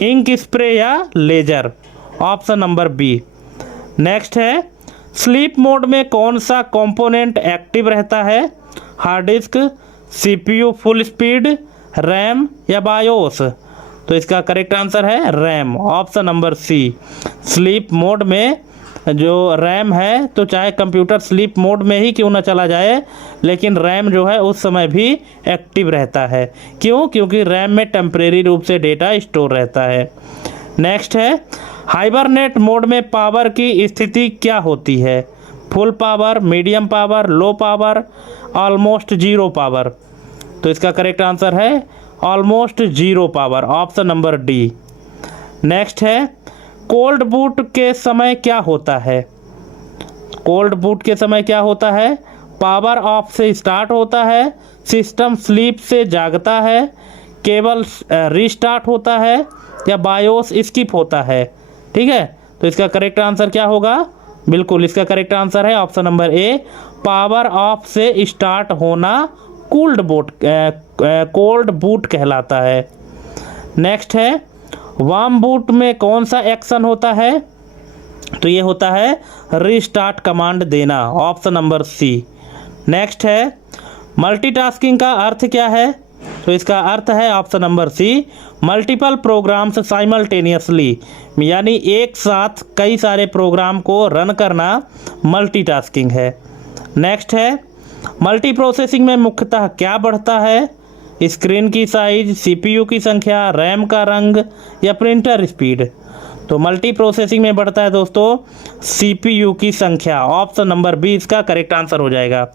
ink spray या laser. Option number B. Next है, स्लीप मोड में कौन सा कंपोनेंट एक्टिव रहता है? Hard disk, CPU full speed, RAM या बायोस? तो इसका करेक्ट आंसर है RAM. Option number C. Sleep mode में जो रैम है तो चाहे कंप्यूटर स्लीप मोड में ही क्यों ना चला जाए, लेकिन रैम जो है उस समय भी एक्टिव रहता है। क्यों? क्योंकि रैम में टेम्परेरी रूप से डेटा स्टोर रहता है। नेक्स्ट है, हाइबरनेट मोड में पावर की स्थिति क्या होती है? Full power, medium power, low power, almost zero power. तो इसका करेक्ट आंसर है almost zero power, option number D. Next है कोल्ड बूट के समय क्या होता है? कोल्ड बूट के समय क्या होता है? पावर ऑफ से स्टार्ट होता है, सिस्टम स्लीप से जागता है, केवल रीस्टार्ट होता है, या बायोस स्किप होता है। ठीक है, तो इसका करेक्ट आंसर क्या होगा? बिल्कुल इसका करेक्ट आंसर है ऑप्शन नंबर ए, पावर ऑफ से स्टार्ट होना कोल्ड बूट कहलाता है। नेक्स्ट है वार्म बूट में कौन सा एक्शन होता है? तो ये होता है रीस्टार्ट कमांड देना, ऑप्शन नंबर सी। नेक्स्ट है मल्टीटास्किंग का अर्थ क्या है? तो इसका अर्थ है option number C, multiple programs simultaneously, यानी एक साथ कई सारे प्रोग्राम को रन करना मल्टीटास्किंग है। नेक्स्ट है मल्टी प्रोसेसिंग में मुख्यतः क्या बढ़ता है? स्क्रीन की साइज, सीपीयू की संख्या, रैम का रंग, या प्रिंटर स्पीड। तो मल्टी प्रोसेसिंग में बढ़ता है दोस्तों सीपीयू की संख्या, ऑप्शन नंबर बी इसका करेक्ट आंसर हो जाएगा।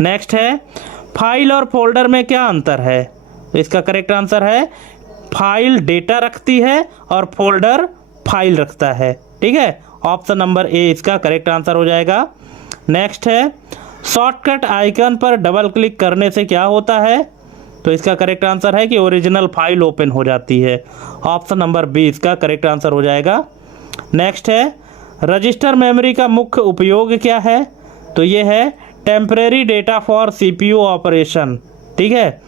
नेक्स्ट है फाइल और फोल्डर में क्या अंतर है? तो इसका करेक्ट आंसर है फाइल डेटा रखती है और फोल्डर फाइल रखता है। ठीक है, ऑप्शन नंबर ए इसका करेक्ट आंसर हो जाएगा। नेक्स्ट है शॉर्टकट आइकन पर डबल क्लिक करने से क्या होता है? तो इसका करेक्ट आंसर है कि ओरिजिनल फाइल ओपन हो जाती है, ऑप्शन नंबर बी इसका करेक्ट आंसर हो जाएगा। नेक्स्ट है रजिस्टर मेमोरी का मुख्य उपयोग क्या है? तो ये है temporary data for CPU operation. ठीक है,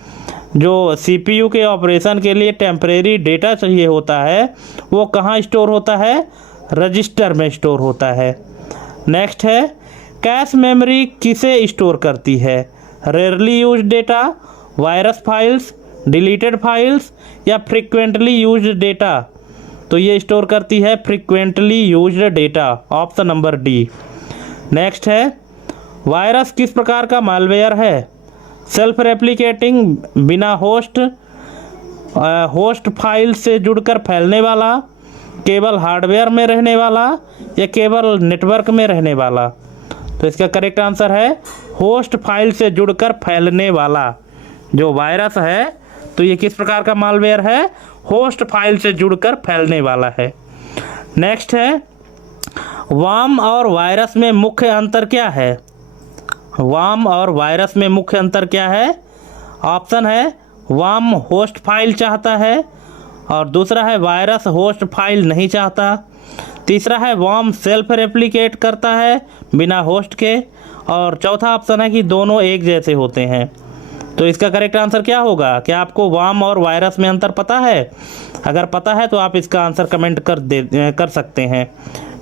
जो सीपीयू के ऑपरेशन के लिए टेम्परेरी डेटा चाहिए होता है वो कहाँ स्टोर होता है? रजिस्टर में स्टोर होता है। नेक्स्ट है कैश मेमोरी किसे स्टोर करती है? Rarely use data, virus files, deleted files, या फ्रीक्वेंटली यूज्ड डेटा। तो ये स्टोर करती है frequently used data, option number D. Next है वायरस किस प्रकार का मालवेयर है? सेल्फ रेप्लिकेटिंग, बिना होस्ट फाइल से जुड़कर फैलने वाला, केवल हार्डवेयर में रहने वाला, या केवल नेटवर्क में रहने वाला। तो इसका करेक्ट आंसर है होस्ट फाइल से जुड़कर फैलने वाला जो वायरस है। तो ये किस प्रकार का मालवेयर है? होस्ट फाइल से जुड़कर फैलने वाला है। नेक्स्ट है वार्म और वायरस में मुख्य अंतर क्या है? वार्म और वायरस में मुख्य अंतर क्या है? ऑप्शन है वार्म होस्ट फाइल चाहता है, और दूसरा है वायरस होस्ट फाइल नहीं चाहता, तीसरा है वार्म सेल्फ रेप्लिकेट करता है बिना होस्ट के, और चौथा ऑप्शन है कि दोनों एक जैसे होते हैं। तो इसका करेक्ट आंसर क्या होगा? क्या आपको वार्म और वायरस में अंतर पता है? अगर पता है तो आप इसका आंसर कमेंट कर सकते हैं।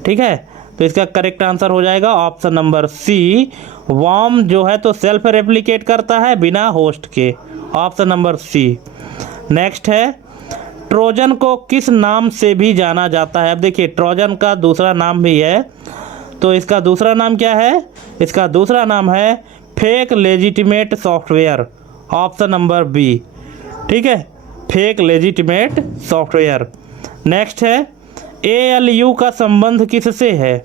ठीक है, तो इसका करेक्ट आंसर हो जाएगा ऑप्शन नंबर सी, वार्म जो है तो सेल्फ रेप्लिकेट करता है बिना होस्ट के, ऑप्शन नंबर सी। नेक्स्ट है ट्रोजन को किस नाम से भी जाना जाता है? अब देखिए ट्रोजन का दूसरा नाम भी है, तो इसका दूसरा नाम क्या है? इसका दूसरा नाम है fake legitimate software, option number B. ठीक है, फेक लेजिटिमेट सॉफ्टवेयर। नेक्स्ट है ALU का संबंध किससे है?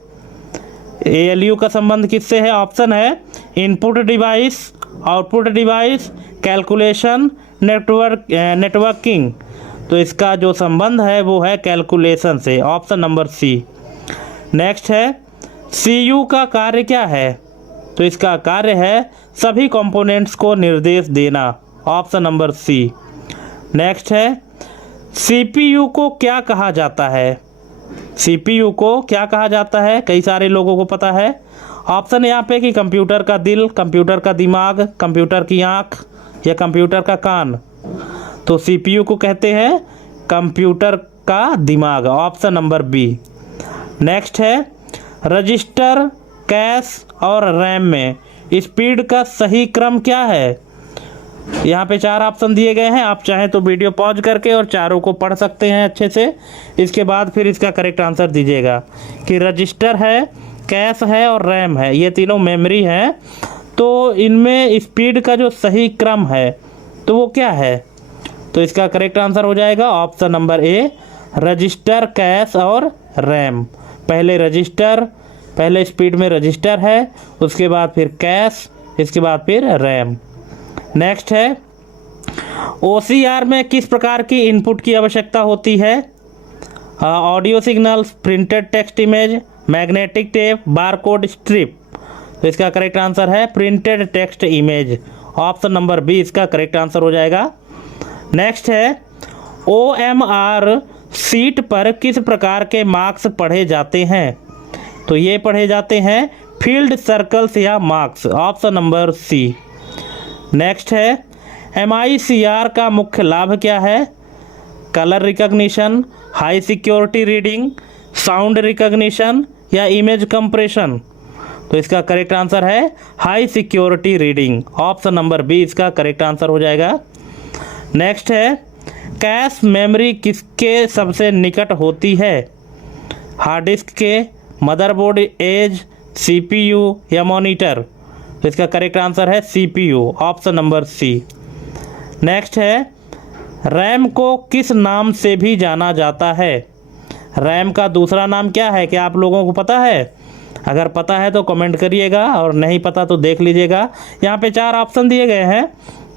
ALU का संबंध किससे है? ऑप्शन है input device, output device, calculation, networking. तो इसका जो संबंध है वो है कैलकुलेशन से, ऑप्शन नंबर सी। नेक्स्ट है CU का कार्य क्या है? तो इसका कार्य है सभी कंपोनेंट्स को निर्देश देना, ऑप्शन नंबर सी। नेक्स्ट है CPU को क्या कहा जाता है? CPU को क्या कहा जाता है? कई सारे लोगों को पता है। ऑप्शन यहाँ पे कि कंप्यूटर का दिल, कंप्यूटर का दिमाग, कंप्यूटर की आँख, या कंप्यूटर का कान। तो CPU को कहते हैं कंप्यूटर का दिमाग, ऑप्शन नंबर बी। नेक्स्ट है रजिस्टर, कैश और रैम में स्पीड का सही क्रम क्या है? यहाँ पे 4 ऑप्शन दिए गए हैं, आप चाहें तो वीडियो पॉज करके और चारों को पढ़ सकते हैं अच्छे से। इसके बाद फिर इसका करेक्ट आंसर दीजिएगा कि रजिस्टर है, कैश है और रैम है, ये तीनों मेमोरी है। तो इनमें स्पीड का जो सही क्रम है तो वो क्या है? तो इसका करेक्ट आंसर हो जाएगा ऑप्शन नंबर ए, रजिस्टर, कैश और रैम। पहले रजिस्टर, पहले स्पीड में रजिस्टर है, उसके बाद फिर कैश, इसके बाद फिर रैम। नेक्स्ट है OCR में किस प्रकार की इनपुट की आवश्यकता होती है? Audio signal, printed text image, magnetic tape, barcode strip. तो इसका करेक्ट आंसर है printed text image. Option number B इसका करेक्ट आंसर हो जाएगा। नेक्स्ट है OMR सीट पर किस प्रकार के मार्क्स पढ़े जाते हैं? तो ये पढ़े जाते हैं फील्ड सर्कल्स या marks. Option number C. Next है MICR का मुख्य लाभ क्या है? Colour recognition, high security reading, sound recognition या इमेज कंप्रेशन। तो इसका करेक्ट आंसर है high security reading. Option number B इसका करेक्ट आंसर हो जाएगा। नेक्स्ट है कैश मेमोरी किसके सबसे निकट होती है? हार्ड डिस्क के, मदरबोर्ड एज, CPU या मॉनिटर। तो इसका करेक्ट आंसर है CPU। Option number C. Next है रैम को किस नाम से भी जाना जाता है? रैम का दूसरा नाम क्या है? क्या आप लोगों को पता है? अगर पता है तो कमेंट करिएगा और नहीं पता तो देख लीजिएगा। यहाँ पे 4 ऑप्शन दिए गए हैं,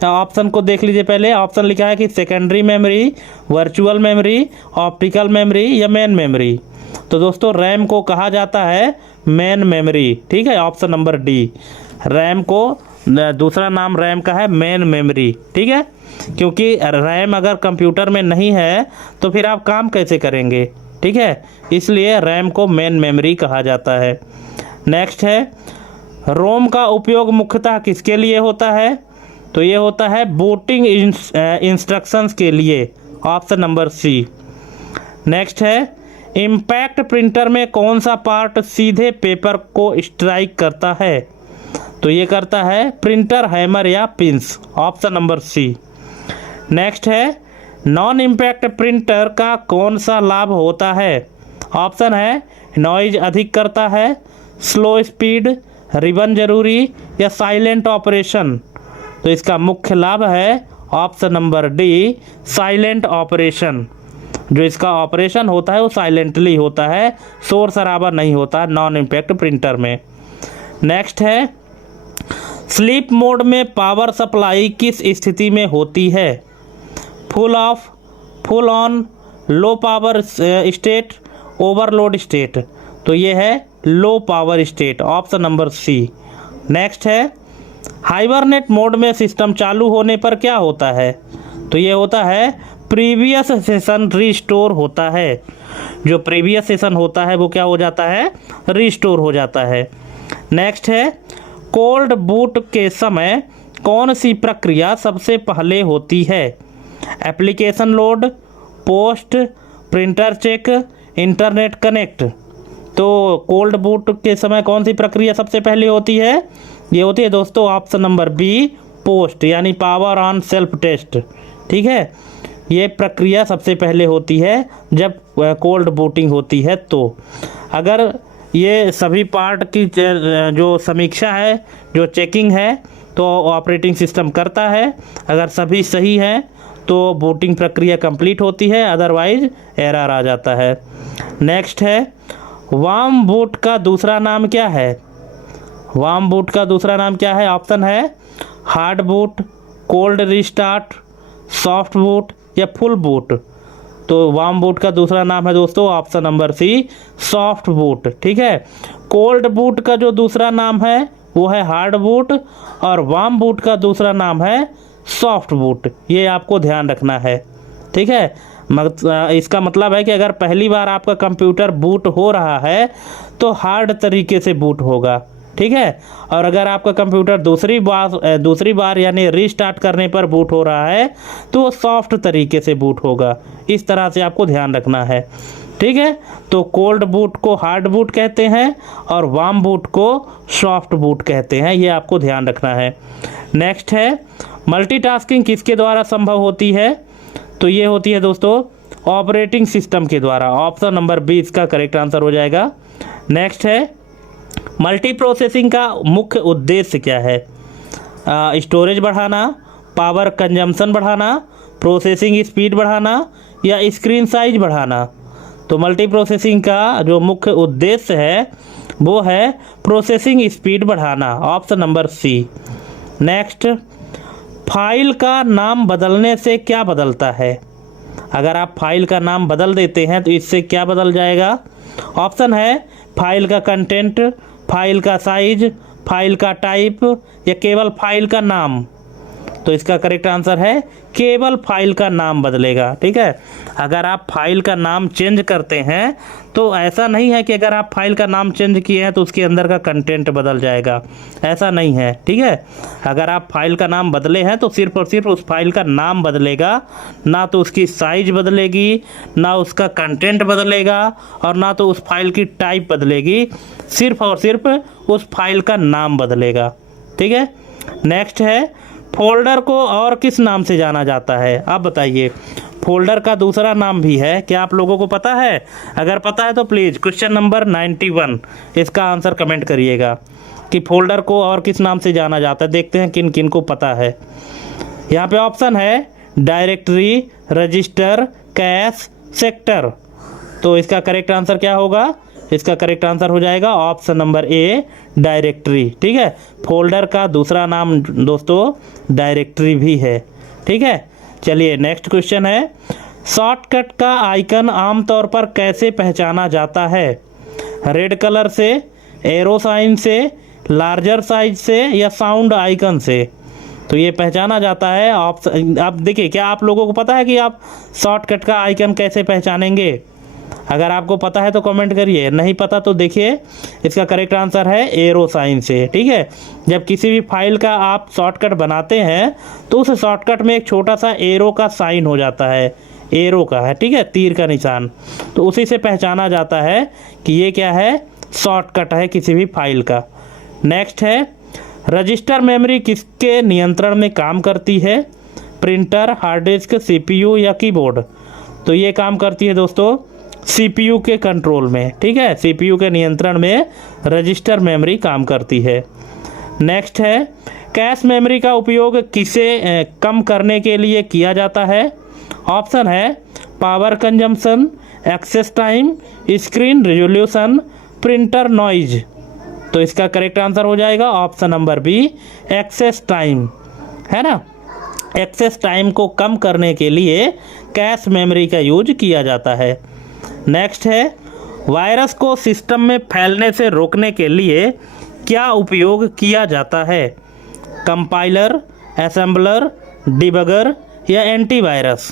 ऑप्शन को देख लीजिए। पहले ऑप्शन लिखा है कि secondary memory, virtual memory, optical memory या मेन मेमोरी। तो दोस्तों रैम को कहा जाता है मेन मेमोरी। ठीक है, ऑप्शन नंबर डी। रैम को दूसरा नाम रैम का है मेन मेमोरी। ठीक है, क्योंकि रैम अगर कंप्यूटर में नहीं है तो फिर आप काम कैसे करेंगे? ठीक है, इसलिए रैम को मेन मेमोरी कहा जाता है। नेक्स्ट है रोम का उपयोग मुख्यतः किसके लिए होता है? तो ये होता है बूटिंग इंस्ट्रक्शंस के लिए। Option number C. नेक्स्ट है इम्पैक्ट प्रिंटर में कौन सा पार्ट सीधे पेपर को स्ट्राइक करता है? तो ये करता है प्रिंटर हैमर या pins. Option number C. Next है नॉन इम्पैक्ट प्रिंटर का कौन सा लाभ होता है? ऑप्शन है नॉइज अधिक करता है, स्लो स्पीड, रिबन जरूरी या साइलेंट ऑपरेशन। तो इसका मुख्य लाभ है option number D silent operation. जो इसका ऑपरेशन होता है वो साइलेंटली होता है, शोर शराबा नहीं होता नॉन इम्पैक्ट प्रिंटर में। नेक्स्ट है स्लीप मोड में पावर सप्लाई किस स्थिति में होती है? Full off, full on, low power state, overload state. तो ये है low power state. Option number C. Next है हाइबरनेट मोड में सिस्टम चालू होने पर क्या होता है? तो ये होता है प्रीवियस सेशन रिस्टोर होता है। जो प्रीवियस सेशन होता है वो क्या हो जाता है? रिस्टोर हो जाता है। नेक्स्ट है कोल्ड बूट के समय कौन सी प्रक्रिया सबसे पहले होती है? Application load, post, printer check, internet connect. तो कोल्ड बूट के समय कौन सी प्रक्रिया सबसे पहले होती है? ये होती है दोस्तों ऑप्शन नंबर बी पोस्ट, यानी पावर ऑन सेल्फ टेस्ट। ठीक है, ये प्रक्रिया सबसे पहले होती है जब कोल्ड बूटिंग होती है। तो अगर ये सभी पार्ट की जो समीक्षा है, जो चेकिंग है, तो ऑपरेटिंग सिस्टम करता है। अगर सभी सही है तो बूटिंग प्रक्रिया कंप्लीट होती है, अदरवाइज एरर आ जाता है। नेक्स्ट है वार्म बूट का दूसरा नाम क्या है? वार्म बूट का दूसरा नाम क्या है? ऑप्शन है hard boot, cold restart, soft boot या फुल बूट। तो वार्म बूट का दूसरा नाम है दोस्तों option number C soft boot. ठीक है, कोल्ड बूट का जो दूसरा नाम है वो है हार्ड बूट और वार्म बूट का दूसरा नाम है सॉफ्ट बूट। ये आपको ध्यान रखना है। ठीक है, इसका मतलब है कि अगर पहली बार आपका कंप्यूटर बूट हो रहा है तो हार्ड तरीके से बूट होगा। ठीक है, और अगर आपका कंप्यूटर दूसरी बार यानी रीस्टार्ट करने पर बूट हो रहा है तो वो सॉफ्ट तरीके से बूट होगा। इस तरह से आपको ध्यान रखना है। ठीक है, तो कोल्ड बूट को हार्ड बूट कहते हैं और वार्म बूट को सॉफ्ट बूट कहते हैं। ये आपको ध्यान रखना है। नेक्स्ट है मल्टीटास्किंग किसके द्वारा संभव होती है? तो ये होती है दोस्तों ऑपरेटिंग सिस्टम के द्वारा। ऑप्शन नंबर बी इसका करेक्ट आंसर हो जाएगा। नेक्स्ट है मल्टी प्रोसेसिंग का मुख्य उद्देश्य क्या है? स्टोरेज बढ़ाना, पावर कंजम्पशन बढ़ाना, प्रोसेसिंग स्पीड बढ़ाना या स्क्रीन साइज बढ़ाना। तो मल्टी प्रोसेसिंग का जो मुख्य उद्देश्य है वो है प्रोसेसिंग स्पीड बढ़ाना, option number C. Next, file का नाम बदलने से क्या बदलता है? अगर आप फाइल का नाम बदल देते हैं तो इससे क्या बदल जाएगा? ऑप्शन है फाइल का कंटेंट, फाइल का साइज, फाइल का टाइप या केवल फाइल का नाम। तो इसका करेक्ट आंसर है केवल फाइल का नाम बदलेगा। ठीक है, अगर आप फाइल का नाम चेंज करते हैं तो ऐसा नहीं है कि अगर आप फाइल का नाम चेंज किए हैं तो उसके अंदर का कंटेंट बदल जाएगा, ऐसा नहीं है। ठीक है, अगर आप फाइल का नाम बदले हैं तो सिर्फ और सिर्फ उस फाइल का नाम बदलेगा, ना तो उसकी साइज बदलेगी, ना उसका कंटेंट बदलेगा और ना तो उस फाइल की टाइप बदलेगी, सिर्फ और सिर्फ उस फाइल का नाम बदलेगा। ठीक है, नेक्स्ट है फोल्डर को और किस नाम से जाना जाता है? आप बताइए, फोल्डर का दूसरा नाम भी है, क्या आप लोगों को पता है? अगर पता है तो प्लीज़ क्वेश्चन नंबर 91 इसका आंसर कमेंट करिएगा कि फोल्डर को और किस नाम से जाना जाता है। देखते हैं किन किन को पता है। यहाँ पे ऑप्शन है डायरेक्टरी, रजिस्टर, कैश, सेक्टर। तो इसका करेक्ट आंसर क्या होगा? इसका करेक्ट आंसर हो जाएगा ऑप्शन नंबर ए, डायरेक्टरी। ठीक है, फोल्डर का दूसरा नाम दोस्तों डायरेक्टरी भी है। ठीक है, चलिए नेक्स्ट क्वेश्चन है, शॉर्टकट का आइकन आमतौर पर कैसे पहचाना जाता है? रेड कलर से, एरो साइन से, लार्जर साइज से या साउंड आइकन से? तो ये पहचाना जाता है ऑप्शन। आप देखिए, क्या आप लोगों को पता है कि आप शॉर्टकट का आइकन कैसे पहचानेंगे? अगर आपको पता है तो कमेंट करिए, नहीं पता तो देखिए इसका करेक्ट आंसर है एरो साइन से। ठीक है, जब किसी भी फाइल का आप शॉर्टकट बनाते हैं तो उस शॉर्टकट में एक छोटा सा एरो का साइन हो जाता है, एरो का है, ठीक है, तीर का निशान, तो उसी से पहचाना जाता है कि ये क्या है, शॉर्टकट है किसी भी फाइल का। नेक्स्ट है, रजिस्टर मेमोरी किसके नियंत्रण में काम करती है? प्रिंटर, हार्ड डिस्क, CPU या कीबोर्ड? तो ये काम करती है दोस्तों CPU के कंट्रोल में। ठीक है, CPU के नियंत्रण में रजिस्टर मेमोरी काम करती है। नेक्स्ट है, कैश मेमोरी का उपयोग किसे कम करने के लिए किया जाता है? ऑप्शन है power consumption, access time, screen resolution, printer noise. तो इसका करेक्ट आंसर हो जाएगा option number B, access time, है ना। एक्सेस टाइम को कम करने के लिए कैश मेमोरी का यूज किया जाता है। नेक्स्ट है, वायरस को सिस्टम में फैलने से रोकने के लिए क्या उपयोग किया जाता है? कंपाइलर, असेंबलर, डिबगर या एंटीवायरस?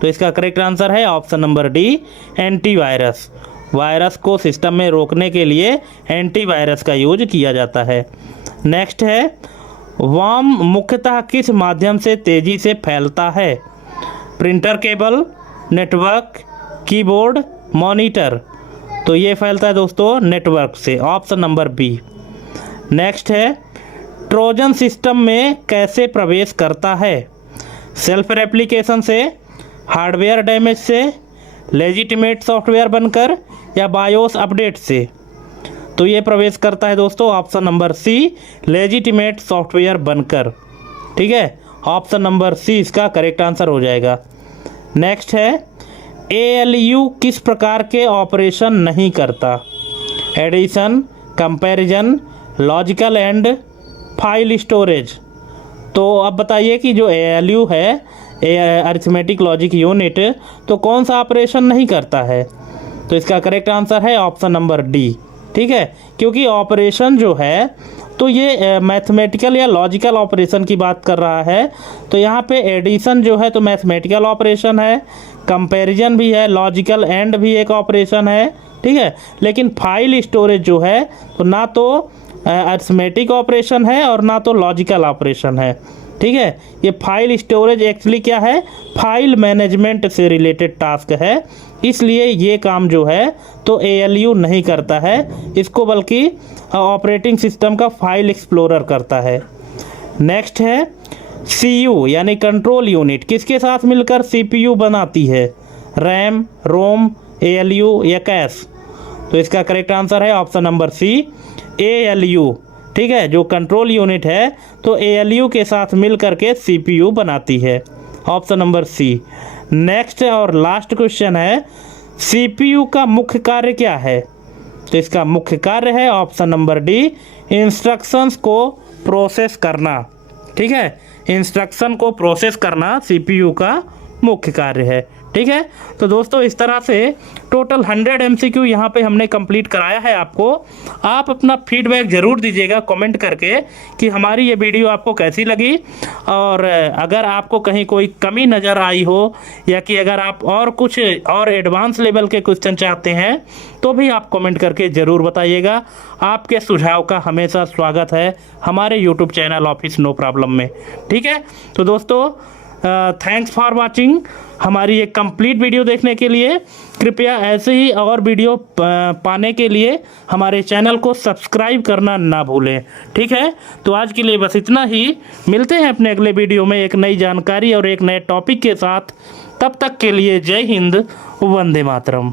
तो इसका करेक्ट आंसर है option number D, antivirus. Virus को सिस्टम में रोकने के लिए एंटीवायरस का यूज किया जाता है। नेक्स्ट है, वर्म मुख्यतः किस माध्यम से तेज़ी से फैलता है? Printer cable, network, keyboard, monitor? तो ये फैलता है दोस्तों नेटवर्क से, ऑप्शन नंबर बी। नेक्स्ट है, ट्रोजन सिस्टम में कैसे प्रवेश करता है? सेल्फ रेप्लिकेशन से, हार्डवेयर डैमेज से, लेजिटिमेट सॉफ्टवेयर बनकर या बायोस अपडेट से? तो ये प्रवेश करता है दोस्तों option number C, legitimate software बनकर। ठीक है, ऑप्शन नंबर सी इसका करेक्ट आंसर हो जाएगा। नेक्स्ट है, ALU किस प्रकार के ऑपरेशन नहीं करता? Addition, comparison, logical and, file storage? तो अब बताइए कि जो ALU है, अरिथमेटिक लॉजिक यूनिट, तो कौन सा ऑपरेशन नहीं करता है? तो इसका करेक्ट आंसर है ऑप्शन नंबर डी। ठीक है, क्योंकि ऑपरेशन जो है तो ये मैथमेटिकल या लॉजिकल ऑपरेशन की बात कर रहा है, तो यहाँ पे एडिशन जो है तो मैथमेटिकल ऑपरेशन है, कंपैरिजन भी है, लॉजिकल एंड भी एक ऑपरेशन है। ठीक है, लेकिन फाइल स्टोरेज जो है तो ना तो अरिथमेटिक ऑपरेशन है और ना तो लॉजिकल ऑपरेशन है। ठीक है, ये फाइल स्टोरेज एक्चुअली क्या है, फाइल मैनेजमेंट से रिलेटेड टास्क है, इसलिए ये काम जो है तो ALU नहीं करता है इसको, बल्कि ऑपरेटिंग सिस्टम का फाइल एक्सप्लोरर करता है। नेक्स्ट है, CU यानी कंट्रोल यूनिट किसके साथ मिलकर CPU बनाती है? रैम, रोम, ALU या कैश? तो इसका करेक्ट आंसर है ऑप्शन नंबर सी, ALU। ठीक है, जो कंट्रोल यूनिट है तो ALU के साथ मिल करके CPU बनाती है, ऑप्शन नंबर सी। नेक्स्ट और लास्ट क्वेश्चन है, CPU का मुख्य कार्य क्या है? तो इसका मुख्य कार्य है ऑप्शन नंबर डी, इंस्ट्रक्शंस को प्रोसेस करना। ठीक है, इंस्ट्रक्शन को प्रोसेस करना सीपीयू का मुख्य कार्य है। ठीक है, तो दोस्तों इस तरह से टोटल 100 MCQ यहाँ पे हमने कंप्लीट कराया है आपको। आप अपना फीडबैक ज़रूर दीजिएगा कमेंट करके कि हमारी ये वीडियो आपको कैसी लगी, और अगर आपको कहीं कोई कमी नज़र आई हो या कि अगर आप और कुछ और एडवांस लेवल के क्वेश्चन चाहते हैं तो भी आप कमेंट करके ज़रूर बताइएगा। आपके सुझाव का हमेशा स्वागत है हमारे YouTube channel office no problem में। ठीक है, तो दोस्तों थैंक्स फॉर वाचिंग। हमारी एक कंप्लीट वीडियो देखने के लिए कृपया ऐसे ही और वीडियो पाने के लिए हमारे चैनल को सब्सक्राइब करना ना भूलें। ठीक है, तो आज के लिए बस इतना ही। मिलते हैं अपने अगले वीडियो में एक नई जानकारी और एक नए टॉपिक के साथ। तब तक के लिए जय हिंद, वंदे मातरम।